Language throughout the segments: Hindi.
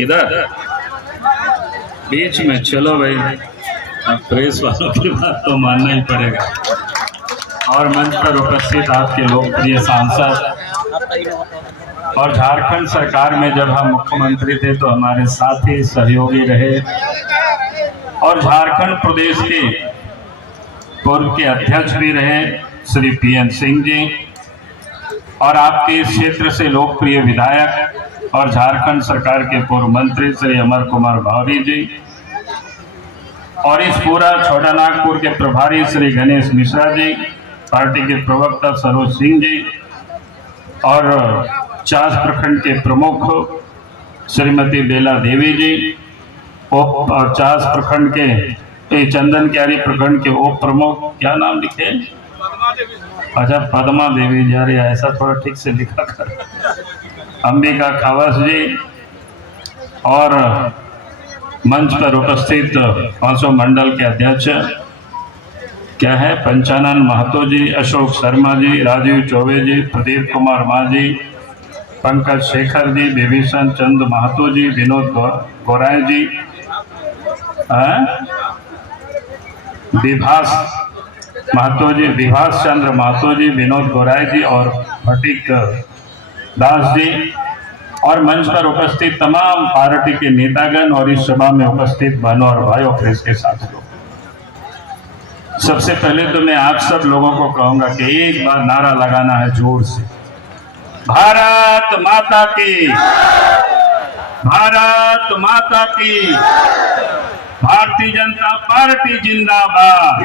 इधर बीच में, चलो भाई, अब प्रेस वालों की बात तो मानना ही पड़ेगा। और मंच पर उपस्थित आपके लोकप्रिय सांसद, और झारखंड सरकार में जब हम मुख्यमंत्री थे तो हमारे साथी सहयोगी रहे, और झारखंड प्रदेश के पूर्व के अध्यक्ष भी रहे श्री PN सिंह जी, और आपके इस क्षेत्र से लोकप्रिय विधायक और झारखंड सरकार के पूर्व मंत्री श्री अमर कुमार भावरी जी, और इस पूरा छोटानागपुर के प्रभारी श्री गणेश मिश्रा जी, पार्टी के प्रवक्ता सरोज सिंह जी, और चास प्रखंड के प्रमुख श्रीमती बेला देवी जी, और चास प्रखंड के चंदन क्यारी प्रखंड के उप प्रमुख, क्या नाम लिखे? अच्छा, पद्मा देवी जी, अरे ऐसा थोड़ा ठीक से लिखा कर। अंबिका खावस जी, और मंच पर उपस्थित 500 मंडल के अध्यक्ष क्या है, पंचानन महतो जी, अशोक शर्मा जी, राजीव चौबे जी, प्रदीप कुमार माझी, पंकज शेखर जी, विभीषण चंद महतो जी, विनोद गोराय जी, विभास महतो जी, विभास चंद्र महतो जी, विनोद गोराय जी, और फटीक दास जी, और मंच पर उपस्थित तमाम पार्टी के नेतागण, और इस सभा में उपस्थित बहनों और भाइयों, प्रेस के साथियों, सबसे पहले तो मैं आप सब लोगों को कहूंगा कि एक बार नारा लगाना है जोर से, भारत माता की, भारत माता की, भारतीय जनता पार्टी जिंदाबाद।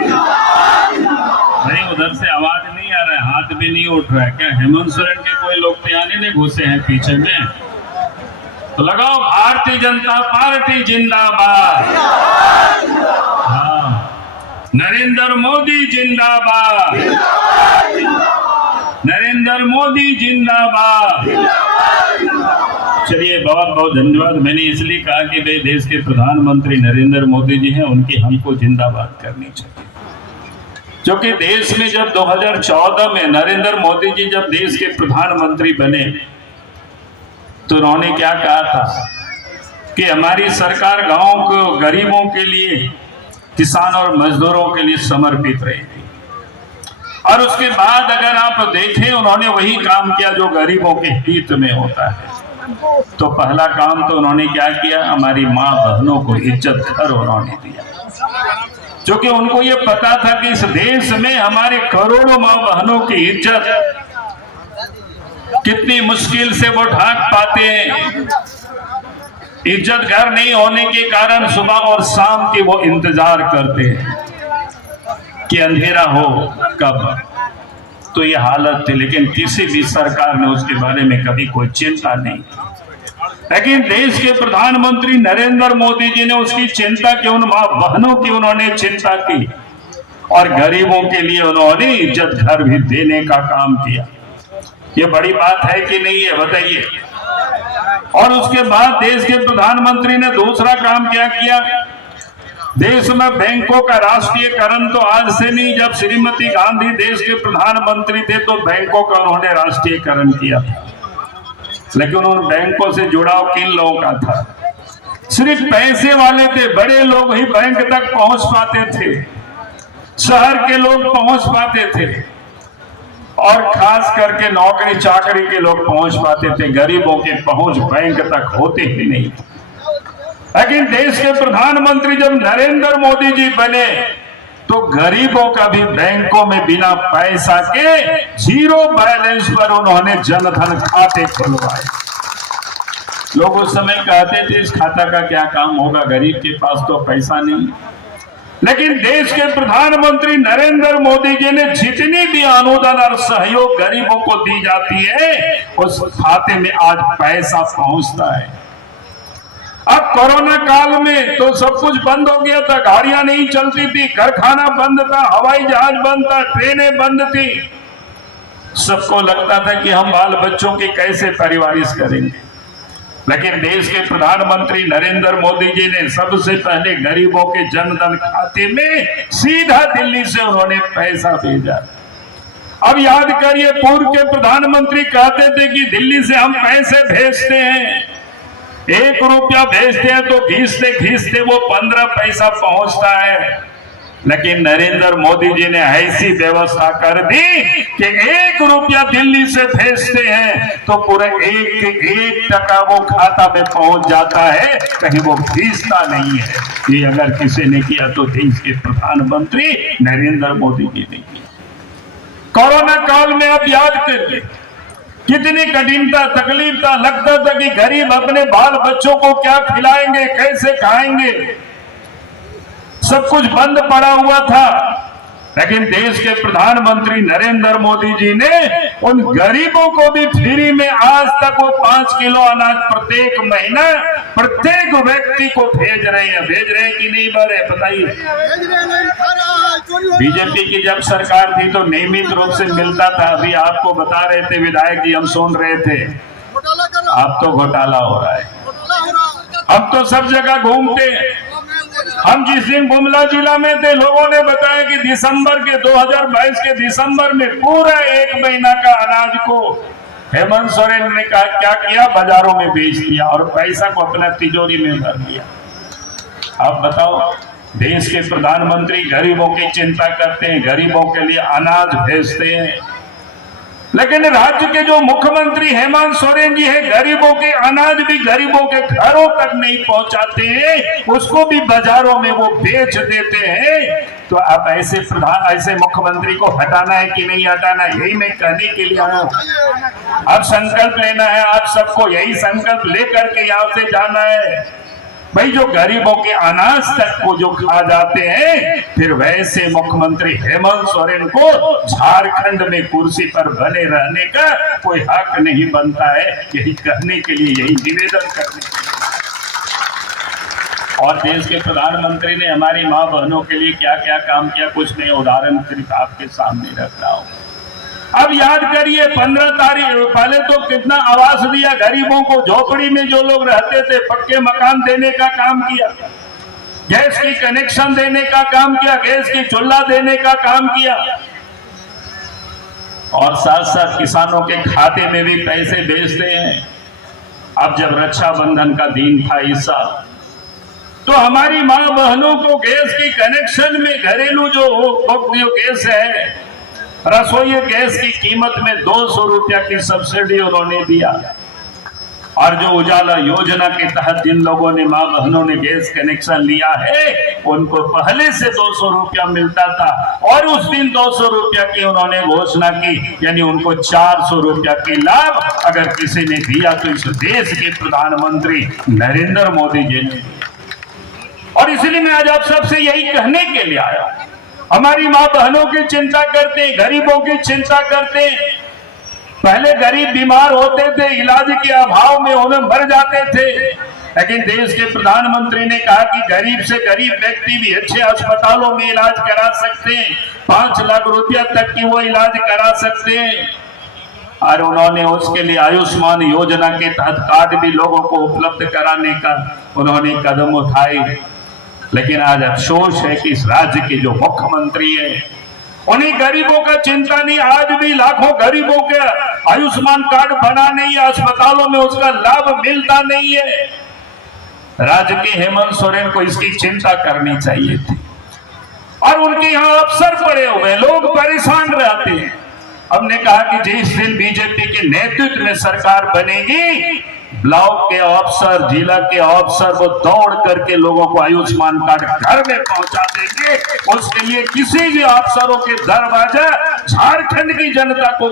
नहीं, उधर से आवाज नहीं आ रहा है, हाथ भी नहीं उठ रहा है। क्या हेमंत सोरेन के कोई लोग तो आने नहीं घुसे हैं पीछे में? तो लगाओ, भारतीय जनता पार्टी जिंदाबाद। हाँ, नरेंद्र मोदी जिंदाबाद, नरेंद्र मोदी जिंदाबाद। चलिए, बहुत बहुत धन्यवाद। मैंने इसलिए कहा कि वे देश के प्रधानमंत्री नरेंद्र मोदी जी हैं, उनकी हमको जिंदाबाद करनी चाहिए। क्योंकि देश में जब 2014 में नरेंद्र मोदी जी जब देश के प्रधानमंत्री बने तो उन्होंने क्या कहा था कि हमारी सरकार गांव को, गरीबों के लिए, किसान और मजदूरों के लिए समर्पित रहेगी। और उसके बाद अगर आप देखें, उन्होंने वही काम किया जो गरीबों के हित में होता है। तो पहला काम तो उन्होंने क्या किया, हमारी माँ बहनों को इज्जत घर उन्होंने दिया, क्योंकि उनको ये पता था कि इस देश में हमारे करोड़ों माँ बहनों की इज्जत कितनी मुश्किल से वो ढांक पाते हैं। इज्जत घर नहीं होने के कारण सुबह और शाम की वो इंतजार करते हैं कि अंधेरा हो कब, तो ये हालत थी। लेकिन किसी भी सरकार ने उसके बारे में कभी कोई चिंता नहीं की। लेकिन देश के प्रधानमंत्री नरेंद्र मोदी जी ने उसकी चिंता की, उन मां बहनों की उन्होंने चिंता की, और गरीबों के लिए उन्होंने इज्जत घर भी देने का काम किया। ये बड़ी बात है कि नहीं है, बताइए। और उसके बाद देश के प्रधानमंत्री ने दूसरा काम क्या किया, देश में बैंकों का राष्ट्रीयकरण तो आज से नहीं, जब श्रीमती गांधी देश के प्रधानमंत्री थे तो बैंकों का उन्होंने राष्ट्रीयकरण किया था। लेकिन उन बैंकों से जुड़ाव किन लोगों का था? सिर्फ पैसे वाले थे, बड़े लोग ही बैंक तक पहुंच पाते थे, शहर के लोग पहुंच पाते थे, और खास करके नौकरी चाकरी के लोग पहुंच पाते थे। गरीबों के पहुंच बैंक तक होते ही नहीं। लेकिन देश के प्रधानमंत्री जब नरेंद्र मोदी जी बने तो गरीबों का भी बैंकों में बिना पैसा के जीरो बैलेंस पर उन्होंने जनधन खाते खुलवाए। लोग उस समय कहते थे इस खाता का क्या काम होगा, गरीब के पास तो पैसा नहीं। लेकिन देश के प्रधानमंत्री नरेंद्र मोदी जी ने जितनी भी अनुदान और सहयोग गरीबों को दी जाती है, उस खाते में आज पैसा पहुंचता है। अब कोरोना काल में तो सब कुछ बंद हो गया था, गाड़ियां नहीं चलती थी, कारखाना बंद था, हवाई जहाज बंद था, ट्रेनें बंद थी। सबको लगता था कि हम बाल बच्चों की कैसे परवरिश करेंगे। लेकिन देश के प्रधानमंत्री नरेंद्र मोदी जी ने सबसे पहले गरीबों के जनधन खाते में सीधा दिल्ली से उन्होंने पैसा भेजा। अब याद करिए, पूर्व के प्रधानमंत्री कहते थे कि दिल्ली से हम पैसे भेजते हैं, ₹1 भेजते हैं तो घीसते घीसते वो 15 पैसा पहुंचता है। लेकिन नरेंद्र मोदी जी ने ऐसी व्यवस्था कर दी कि ₹1 दिल्ली से भेजते हैं तो पूरे 1 वो खाता में पहुंच जाता है, कहीं वो घीसता नहीं है। ये अगर किसी ने किया तो देश के प्रधानमंत्री नरेंद्र मोदी जी ने किया। कोरोना काल में आप याद करिए कितनी कठिनता तकलीफ था, लगता था कि गरीब अपने बाल बच्चों को क्या खिलाएंगे, कैसे खाएंगे, सब कुछ बंद पड़ा हुआ था। लेकिन देश के प्रधानमंत्री नरेंद्र मोदी जी ने उन गरीबों को भी फ्री में आज तक वो 5 किलो अनाज प्रत्येक महीना प्रत्येक व्यक्ति को भेज रहे हैं कि नहीं भरे बताइए। बीजेपी की जब सरकार थी तो नियमित रूप से मिलता था। अभी आपको बता रहे थे विधायक जी, हम सुन रहे थे, अब तो घोटाला हो रहा है। अब तो सब जगह घूमते। हम जिस दिन गुमला जिला में थे लोगों ने बताया कि दिसंबर के 2022 के दिसंबर में पूरा 1 महीना का अनाज को हेमंत सोरेन ने क्या किया, बाजारों में बेच दिया और पैसा को अपना तिजोरी में भर दिया। अब बताओ, देश के प्रधानमंत्री गरीबों की चिंता करते हैं, गरीबों के लिए अनाज भेजते हैं, लेकिन राज्य के जो मुख्यमंत्री हेमंत सोरेन जी है गरीबों के अनाज भी गरीबों के घरों तक नहीं पहुंचाते हैं, उसको भी बाजारों में वो बेच देते हैं। तो अब ऐसे मुख्यमंत्री को हटाना है कि नहीं हटाना, यही मैं कहने के लिए आया हूं। अब संकल्प लेना है आप सबको, यही संकल्प लेकर के यहाँ से जाना है भाई। जो गरीबों के अनाज तक को जो खा जाते हैं, फिर वैसे मुख्यमंत्री हेमंत सोरेन को झारखंड में कुर्सी पर बने रहने का कोई हक नहीं बनता है। यही कहने के लिए, यही निवेदन करने के लिए। और देश के प्रधानमंत्री ने हमारी माँ बहनों के लिए क्या क्या काम किया, कुछ मैं उदाहरण सिर्फ आपके सामने रख रहा हूँ। अब याद करिए 15 तारीख पहले तो कितना आवास दिया गरीबों को, झोपड़ी में जो लोग रहते थे पक्के मकान देने का काम किया, गैस की कनेक्शन देने का काम किया, गैस की चूल्हा देने का काम किया, और साथ साथ किसानों के खाते में भी पैसे भेजते हैं। अब जब रक्षाबंधन का दिन था इस साल, तो हमारी माँ बहनों को गैस की कनेक्शन में घरेलू जो गैस है, रसोई गैस की कीमत में ₹200 की सब्सिडी उन्होंने दिया। और जो उजाला योजना के तहत जिन लोगों ने माँ बहनों ने गैस कनेक्शन लिया है उनको पहले से ₹200 मिलता था, और उस दिन ₹200 की उन्होंने घोषणा की, यानी उनको ₹400 की लाभ अगर किसी ने दिया तो इस देश के प्रधानमंत्री नरेंद्र मोदी जी ने। और इसलिए मैं आज आप सबसे यही कहने के लिए आया, हमारी माँ बहनों की चिंता करते, गरीबों की चिंता करते। पहले गरीब बीमार होते थे, इलाज के अभाव में उन्हें मर जाते थे, लेकिन देश के प्रधानमंत्री ने कहा कि गरीब से गरीब व्यक्ति भी अच्छे अस्पतालों में इलाज करा सकते हैं, 5 लाख रुपया तक की वो इलाज करा सकते हैं। और उन्होंने उसके लिए आयुष्मान योजना के तहत कार्ड भी लोगों को उपलब्ध कराने का उन्होंने कदम उठाए। लेकिन आज अफसोस है कि इस राज्य के जो मुख्यमंत्री है उन्हीं गरीबों का चिंता नहीं। आज भी लाखों गरीबों के आयुष्मान कार्ड बना नहीं है, अस्पतालों में उसका लाभ मिलता नहीं है। राज्य के हेमंत सोरेन को इसकी चिंता करनी चाहिए थी। और उनके यहाँ अफसर पड़े हुए, लोग परेशान रहते हैं। हमने कहा कि जिस दिन बीजेपी के नेतृत्व में सरकार बनेगी, ब्लॉक के अफसर, जिला के अफसर वो दौड़ करके लोगों को आयुष्मान कार्ड घर में पहुंचा देंगे। उसके लिए किसी भी अफसरों के दरवाजा झारखंड की जनता को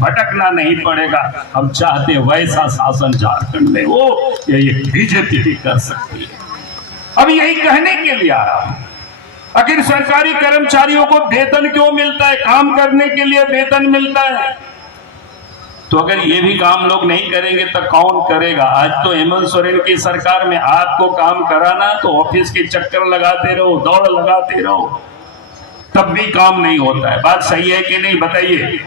भटकना नहीं पड़ेगा। हम चाहते हैं वैसा शासन झारखंड में हो, ये बीजेपी भी कर सकती है। अब यही कहने के लिए आ रहा हूं, आखिर सरकारी कर्मचारियों को वेतन क्यों मिलता है? काम करने के लिए वेतन मिलता है, तो अगर ये भी काम लोग नहीं करेंगे तो कौन करेगा? आज तो हेमंत सोरेन की सरकार में आपको काम कराना तो ऑफिस के चक्कर लगाते रहो, दौड़ लगाते रहो, तब भी काम नहीं होता है। बात सही है कि नहीं बताइए?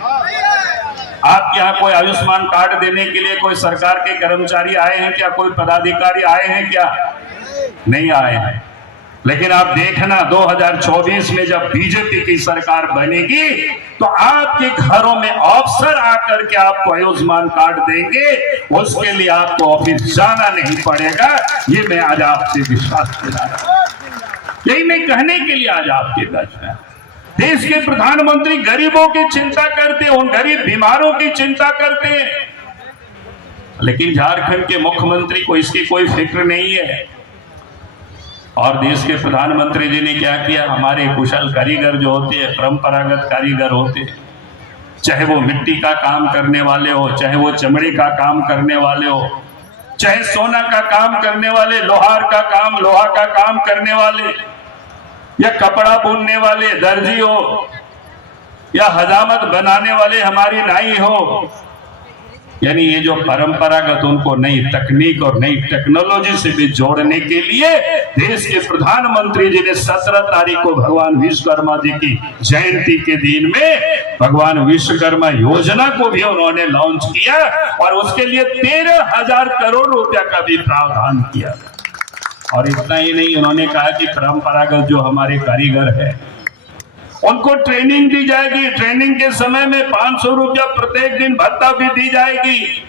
आपके यहाँ कोई आयुष्मान कार्ड देने के लिए कोई सरकार के कर्मचारी आए हैं क्या? कोई पदाधिकारी आए हैं क्या? नहीं आए हैं। लेकिन आप देखना 2024 में जब बीजेपी की सरकार बनेगी तो आपके घरों में अफसर आकर के आपको आयुष्मान कार्ड देंगे, उसके लिए आपको ऑफिस जाना नहीं पड़ेगा। ये मैं आज आपसे विश्वास दिला रहा हूं। यही मैं कहने के लिए आज आपके बीच में। देश के प्रधानमंत्री गरीबों की चिंता करते हैं, उन गरीब बीमारों की चिंता करते हैं, लेकिन झारखंड के मुख्यमंत्री को इसकी कोई फिक्र नहीं है। और देश के प्रधानमंत्री जी ने क्या किया, हमारे कुशल कारीगर जो होते हैं, परंपरागत कारीगर होते हैं, चाहे वो मिट्टी का काम करने वाले हो, चाहे वो चमड़े का काम करने वाले हो, चाहे सोना का काम करने वाले, लोहार का काम, लोहा का काम करने वाले, या कपड़ा बुनने वाले दर्जी हो, या हजामत बनाने वाले हमारी नाई हो, यानी ये जो परंपरागत, उनको नई तकनीक और नई टेक्नोलॉजी से भी जोड़ने के लिए देश के प्रधानमंत्री जी ने 17 तारीख को भगवान विश्वकर्मा जी की जयंती के दिन में भगवान विश्वकर्मा योजना को भी उन्होंने लॉन्च किया और उसके लिए 13,000 करोड़ रुपया का भी प्रावधान किया। और इतना ही नहीं, उन्होंने कहा कि परंपरागत जो हमारे कारीगर है उनको ट्रेनिंग दी जाएगी। ट्रेनिंग के समय में 500 रुपया प्रत्येक दिन भत्ता भी दी जाएगी,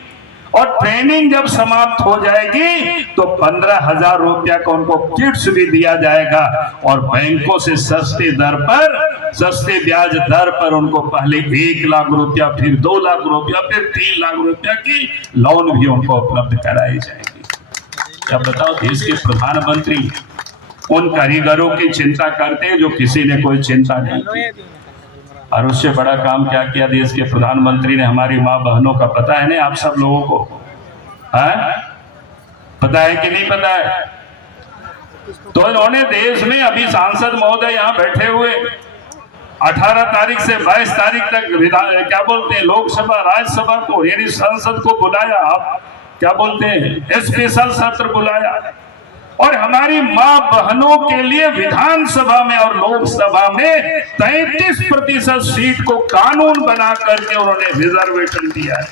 और ट्रेनिंग जब समाप्त हो जाएगी तो 15,000 रुपया का उनको किट्स भी दिया जाएगा, और बैंकों से सस्ते दर पर, सस्ते ब्याज दर पर उनको पहले 1 लाख रुपया, फिर 2 लाख रुपया, फिर 3 लाख रुपया की लोन भी उनको उपलब्ध कराई जाएगी। अब बताओ, देश के प्रधानमंत्री उन कारीगरों की चिंता करते हैं जो किसी ने कोई चिंता नहीं की। और उससे बड़ा काम क्या किया देश के प्रधानमंत्री ने, हमारी माँ बहनों का पता है ना आप सब लोगों को? है पता है कि नहीं पता है? तो इन्होंने देश में, अभी सांसद महोदय यहाँ बैठे हुए, 18 तारीख से 22 तारीख तक क्या बोलते हैं, लोकसभा राज्यसभा को, यानी संसद को बुलाया, आप क्या बोलते हैं, स्पेशल सत्र बुलाया, और हमारी मां बहनों के लिए विधानसभा में और लोकसभा में 33% सीट को कानून बना करके उन्होंने रिजर्वेशन दिया है।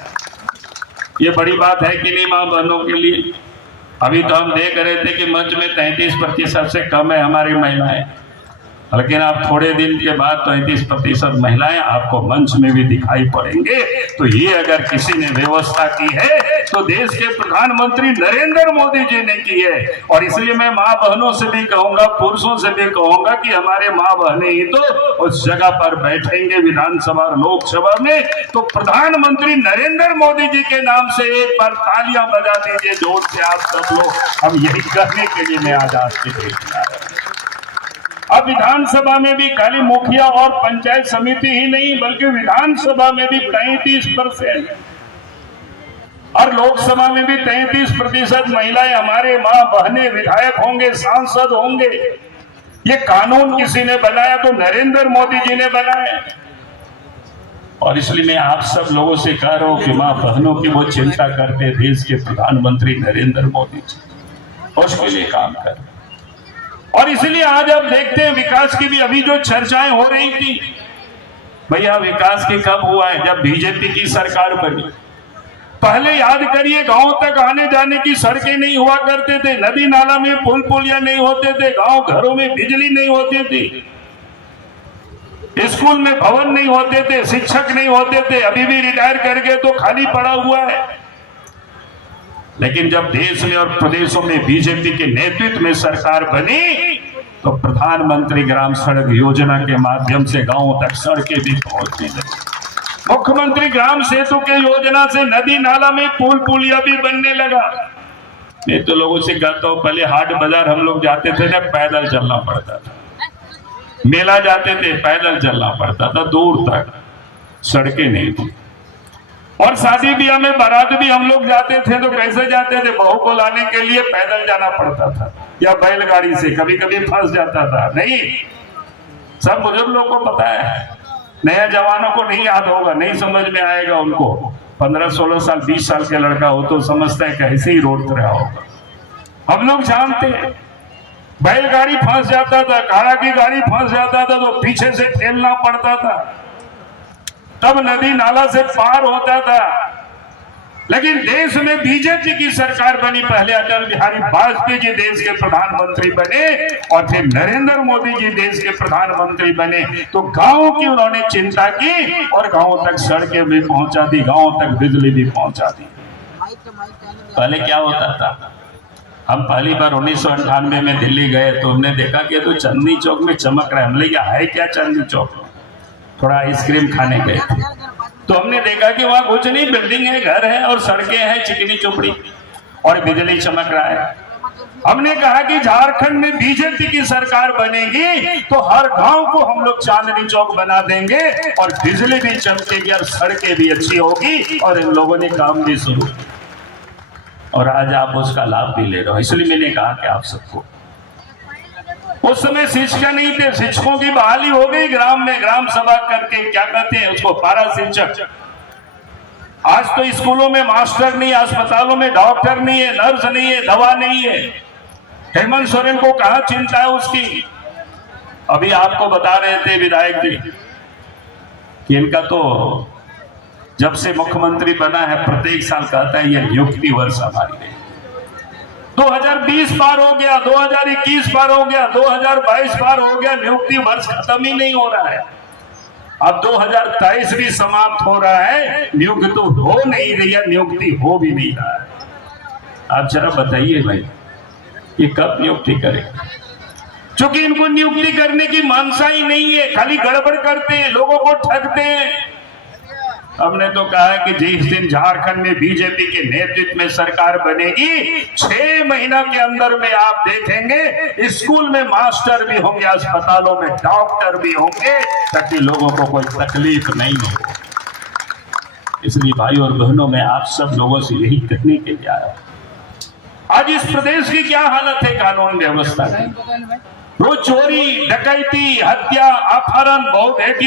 ये बड़ी बात है कि नहीं मां बहनों के लिए? अभी तो हम देख रहे थे कि मंच में 33% से कम है हमारी महिलाएं, लेकिन आप थोड़े दिन के बाद 33% महिलाएं आपको मंच में भी दिखाई पड़ेंगे। तो ये अगर किसी ने व्यवस्था की है तो देश के प्रधानमंत्री नरेंद्र मोदी जी ने की है। और इसलिए मैं माँ बहनों से भी कहूंगा, पुरुषों से भी कहूंगा कि हमारे माँ बहनें ही तो उस जगह पर बैठेंगे विधानसभा और लोकसभा में, तो प्रधानमंत्री नरेंद्र मोदी जी के नाम से एक बार तालियां बजा दीजिए जोर से आप सब लोग। हम यही करने के लिए मैं आज आपके देश में आया। अब विधानसभा में भी खाली मुखिया और पंचायत समिति ही नहीं, बल्कि विधानसभा में भी 33% और लोकसभा में भी 33% महिलाएं हमारे मां बहनें विधायक होंगे, सांसद होंगे। ये कानून किसी ने बनाया तो नरेंद्र मोदी जी ने बनाया। और इसलिए मैं आप सब लोगों से कह रहा हूं कि मां बहनों की वो चिंता करते देश के प्रधानमंत्री नरेंद्र मोदी जी, उसके लिए काम कर। और इसलिए आज आप देखते हैं विकास की भी अभी जो चर्चाएं हो रही थी, भैया विकास की कब हुआ है? जब बीजेपी की सरकार बनी। पहले याद करिए, गांव तक आने जाने की सड़कें नहीं हुआ करते थे, नदी नाला में पुल पुलिया नहीं होते थे, गांव घरों में बिजली नहीं होती थी, स्कूल में भवन नहीं होते थे, शिक्षक नहीं होते थे। अभी भी रिटायर कर गए तो खाली पड़ा हुआ है। लेकिन जब देश में और प्रदेशों में बीजेपी के नेतृत्व में सरकार बनी तो प्रधानमंत्री ग्राम सड़क योजना के माध्यम से गांवों तक सड़कें भी पहुंचने लगी। मुख्यमंत्री ग्राम सेतु के योजना से नदी नाला में पुल पुलिया भी बनने लगा। मैं तो लोगों से कहता हूं, पहले हाट बाजार हम लोग जाते थे ना, पैदल चलना पड़ता था, मेला जाते थे पैदल चलना पड़ता था, दूर तक सड़कें नहीं थी। और शादी ब्याह में बारात भी हम लोग जाते थे तो कैसे जाते थे? बहू को लाने के लिए पैदल जाना पड़ता था या बैलगाड़ी से, कभी कभी फंस जाता था। नहीं, सब बुजुर्ग लोग को पता है, नया जवानों को नहीं याद होगा, नहीं समझ में आएगा उनको। 15-16 साल 20 साल का लड़का हो तो समझता है कैसे ही रोड रहा होगा। हम लोग जानते हैं, बैलगाड़ी फंस जाता था, काड़ा की गाड़ी फंस जाता था तो पीछे से ठेलना पड़ता था, तब नदी नाला से पार होता था। लेकिन देश में बीजेपी की सरकार बनी, पहले अटल बिहारी वाजपेयी जी देश के प्रधानमंत्री बने और फिर नरेंद्र मोदी जी देश के प्रधानमंत्री बने, तो गांवों की उन्होंने चिंता की और गांवों तक सड़कें भी पहुंचा दी, गांवों तक बिजली भी पहुंचा दी। पहले क्या होता था, हम पहली बार 1998 में दिल्ली गए तो हमने देखा कि तो चांदनी चौक में चमक रहा है। हमने क्या है, क्या चांदनी चौक में, थोड़ा आइसक्रीम खाने गए थे तो हमने देखा कि वहां कुछ नहीं, बिल्डिंग है, घर है और सड़कें हैं चिकनी चुपड़ी और बिजली चमक रहा है। हमने कहा कि झारखंड में बीजेपी की सरकार बनेगी तो हर गांव को हम लोग चांदनी चौक बना देंगे और बिजली भी चमकेगी और सड़कें भी अच्छी होगी, और इन लोगों ने काम भी शुरू किया और आज आप उसका लाभ भी ले रहे हो। इसलिए मैंने कहा कि आप सबको, उस समय शिक्षक नहीं थे, शिक्षकों की बहाली हो गई ग्राम में, ग्राम सभा करके, क्या कहते हैं उसको, पारा शिक्षक। आज तो स्कूलों में मास्टर नहीं, अस्पतालों में डॉक्टर नहीं है, नर्स नहीं है, दवा नहीं है। हेमंत सोरेन को कहां चिंता है उसकी। अभी आपको बता रहे थे विधायक जी कि इनका तो जब से मुख्यमंत्री बना है प्रत्येक साल कहता है यह नियुक्ति वर्ष हमारी है। 2020 पार हो गया, 2021 पार हो गया, 2022 पार हो गया, नियुक्ति वर्ष खत्म ही नहीं हो रहा है। अब 2023 भी समाप्त हो रहा है, नियुक्ति तो हो नहीं रही है, नियुक्ति हो भी नहीं रहा है। आप जरा बताइए भाई, ये कब नियुक्ति करेगा? क्योंकि इनको नियुक्ति करने की मंशा ही नहीं है, खाली गड़बड़ करते हैं, लोगों को ठगते हैं। हमने तो कहा है कि जिस दिन झारखंड में बीजेपी के नेतृत्व में सरकार बनेगी, 6 महीना के अंदर में आप देखेंगे स्कूल में मास्टर भी होंगे, अस्पतालों में डॉक्टर भी होंगे, ताकि लोगों को कोई तकलीफ नहीं हो। इसलिए भाई और बहनों, मैं आप सब लोगों से यही कहने के लिए आया। आज इस प्रदेश की क्या हालत है कानून व्यवस्था की? रोज चोरी, डकैती, हत्या, अपहरण, बहुत एटीएम